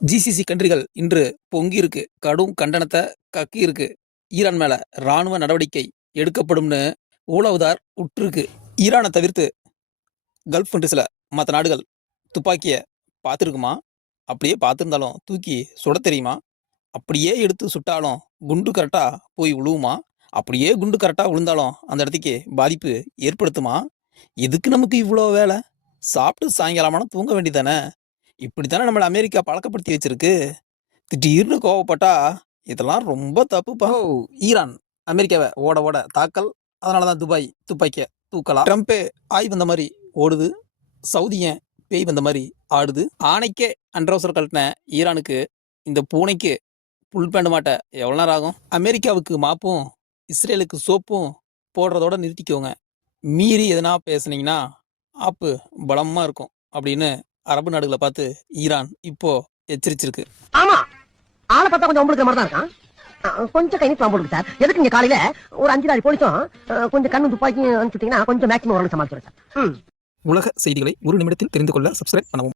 GCC கண்ட்ரிகள் இன்று பொங்கி இருக்கு. கடும் கண்டனத்தை கக்கி இருக்கு. ஈரான் மேல ராணுவ நடவடிக்கை எடுக்கப்படும்னு ஊழவுதார் உற்றுருக்கு. ஈரானை தவிர்த்து கல்ஃப் கண்ட்ரிஸ்ல மற்ற நாடுகள் துப்பாக்கிய பார்த்துருக்குமா? அப்படியே பார்த்துருந்தாலும் தூக்கி சுட தெரியுமா? அப்படியே எடுத்து சுட்டாலும் குண்டு கரெக்டா போய் விழுவுமா? அப்படியே குண்டு கரெக்டா விழுந்தாலும் அந்த இடத்துக்கு பாதிப்பு ஏற்படுத்துமா? எதுக்கு நமக்கு இவ்வளோ வேலை? சாப்பிட்டு சாயங்காலமான தூங்க வேண்டியதானே? இப்படித்தானே நம்மளை அமெரிக்கா பழக்கப்படுத்தி வச்சிருக்கு. திடீர்னு கோவப்பட்டா இதெல்லாம் ரொம்ப தப்புப்பா. ஈரான் அமெரிக்காவை ஓட ஓட தாக்கல். அதனாலதான் துபாய் துப்பாக்கிய தூக்கலாம். ட்ரம்ப்பே ஆய் வந்த மாதிரி ஓடுது. சவுதியன் பேய் வந்த மாதிரி ஆடுது. ஆணைக்கே அண்ட்ரவுசர் கழட்டின ஈரானுக்கு இந்த பூனைக்கு புல் பேண்ட் மாட்ட எவ்வளோ நேரம் ஆகும்? அமெரிக்காவுக்கு மாப்பும் இஸ்ரேலுக்கு சோப்பும் போடுறதோட நிறுத்திக்கோங்க. மீறி எதனா பேசுனீங்கன்னா ஆப்பு பலமா இருக்கும் அப்படின்னு அரபு நாடுகளை பார்த்து ஈரான் இப்போ எச்சரிச்சிருக்கு. ஆமா, ஆளை பார்த்தா கொஞ்சம் உங்களுக்கு மாதிரி தான் இருக்கான். கொஞ்சம் கை நீட்டு போடுங்க சார். எதுக்கு நீங்க காலையில ஒரு 5 போலீஸும் கொஞ்சம் கண்ணு துப்பாக்கி அனுப்பிச்சுட்டீங்கன்னா கொஞ்சம் மேக்ஸிமம் வரணும் சமாளிச்சிடும் சார். உலக செய்திகளை ஒரு நிமிடத்தில் தெரிந்து கொள்ள சப்ஸ்கிரைப் பண்ணவும்.